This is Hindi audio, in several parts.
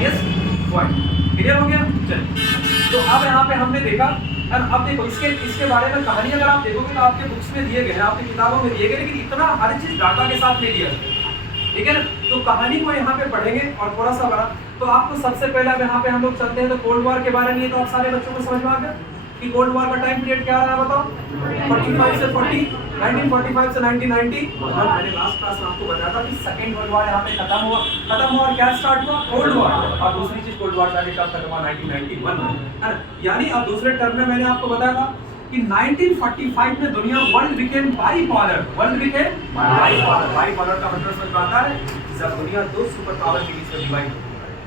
Highest point. क्लियर हो गया? चलिए, तो अब यहाँ पे हमने देखा, अब देखो इसके बारे में कहानी अगर आप देखोगे तो आपके बुक्स में दिए गए हैं, आपकी किताबों में दिए गए, लेकिन इतना हर चीज डाटा के साथ नहीं दिया गया, ठीक है ना। तो कहानी को यहाँ पे पढ़ेंगे और थोड़ा सा बड़ा, तो आपको सबसे पहले अब यहाँ पे हम लोग चलते हैं तो कोल्ड वॉर के बारे में, तो आप सारे बच्चों को समझ में आ गया कि कोल्ड वॉर का टाइम पीरियड क्या रहा है बताओ? 45 से 40, 1945 से 1990। मैंने लास्ट क्लास में आपको बताया था कि सेकेंड वर्ल्ड वॉर यहाँ पे खत्म हुआ और क्या स्टार्ट हुआ? Cold war. और दूसरी चीज कोल्ड वॉर जाके कब खत्म हुआ? 1991 में, है ना। यानी अब दूसरे टर्म में मैंने आपको बताया था कि 1945 में दुनिया world became bipolar. World became bipolar. Bipolar का मतलब समझ में आता है? जब दुनिया दो सुपर पावर के बीच में डिवाइड हो,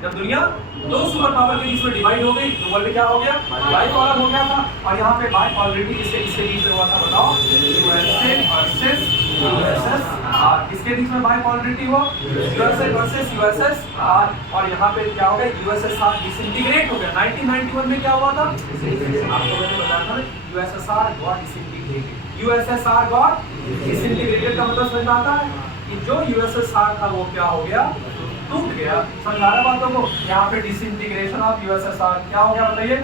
जब दुनिया दो सुपर पावर के बीच में डिवाइड हो गई तो वर्ल्ड क्या हो गया? बाइपोलर हो गया था। और यहाँ पे बाइपोलरिटी किसके बीच में हुआ था बताओ? USA versus USSR. किसके बीच में बाइपोलरिटी हुआ? USA versus USSR. और यहाँ पे क्या हो गया? यूएसएसआर डिसइंटीग्रेट हो गया। 1991 में क्या हुआ था? आपको मैंने बताया था USSR got disintegrated. USSR got disintegrated का मतलब समझ में आता है कि जो यूएसएसआर था वो क्या हो गया? टूट गया। समझा रहा बातों को? यहाँ पे डिसइंटीग्रेशन ऑफ यूएसएसआर क्या हो गया बताइए?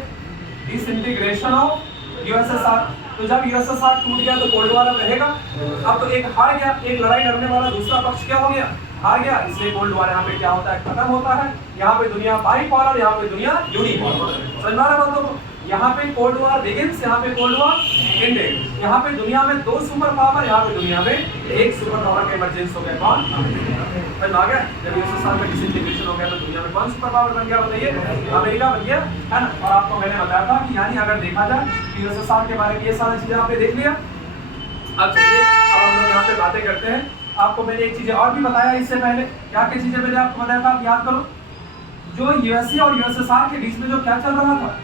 Disintegration of USSR. तो जब यूएसएसआर टूट गया तो कोल्ड वॉर रहेगा। अब तो एक हार गया, एक लड़ाई लड़ने वाला दूसरा पक्ष क्या हो गया? हार गया। इसलिए कोल्ड वॉर यहाँ पे क्या होता है? खत्म होता है। यहाँ पे दुनिया बाइपोलर, यहाँ पे दुनिया यूनिपोलर। समझ रहा बातों को? यहाँ पे कोल्ड वॉर बिगिंस, यहाँ पे कोल्ड वॉर एंडेड। यहाँ पे दुनिया में दो सुपर पावर, यहाँ पे दुनिया में एक सुपर पावर का इमरजेंस हो गया। कौन? समझ आ गया? जब यूएसएसआर में डिसइंटीग्रेशन हो गया तो दुनिया में कौन सुपर पावर बन गया बताइए? अमेरिका बन गया, है ना। और आपको मैंने बताया था कि यानी अगर देखा जाए यूएसएसआर के बारे में ये सारी चीजें आपने देख लिया। अब चलिए, अब हम लोग यहाँ पे बातें करते हैं। आपको मैंने एक चीजें और भी बताया इससे पहले। क्या क्या चीजें मैंने आपको बताया था? आप याद करो। जो यूएसए और यूएसएसआर के बीच में जो क्या चल रहा था,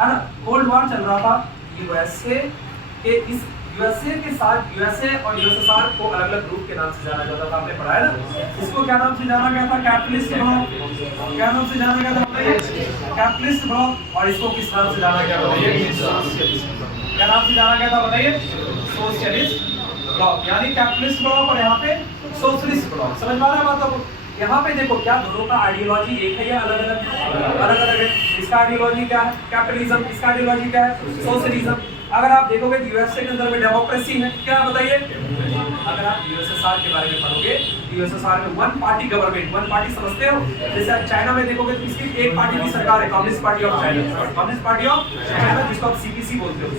है ना, कोल्ड वॉर चल रहा था। यूएसए के साथ यूएसए और यूएसएसआर को अलग अलग ग्रुप के नाम से जाना जाता था। आपने पढ़ा है ना? इसको क्या नाम से जाना गया था? Capitalist block. क्या नाम से जाना गया था बताइए? Capitalist block. और इसको किस नाम से जाना गया बताइए? क्या नाम से जाना गया था बताइए? Socialist block. यानी कैपिटलिस्ट ब्लॉक और यहाँ पे सोशलिस्ट ब्लॉक। समझ में आ रहा है बातों को? यहाँ पे देखो, क्या दोनों का आइडियोलॉजी एक है या अलग अलग? अलग अलग है। इसका आइडियोलॉजी क्या है? कैपिटलिज्म। इसका आइडियोलॉजी क्या है? सोशलिज्म। अगर आप देखोगे तो यूएसए के अंदर में डेमोक्रेसी है। क्या बताइए? अगर आप यूएसएसआर के बारे में पढ़ोगे, यूएसएसआर में one party government. One party समझते हो? जैसे आप चाइना में देखोगे तो इसकी एक पार्टी की सरकार है, communist party of China. Communist party of China, जिसको आप सीपीसी बोलते हो।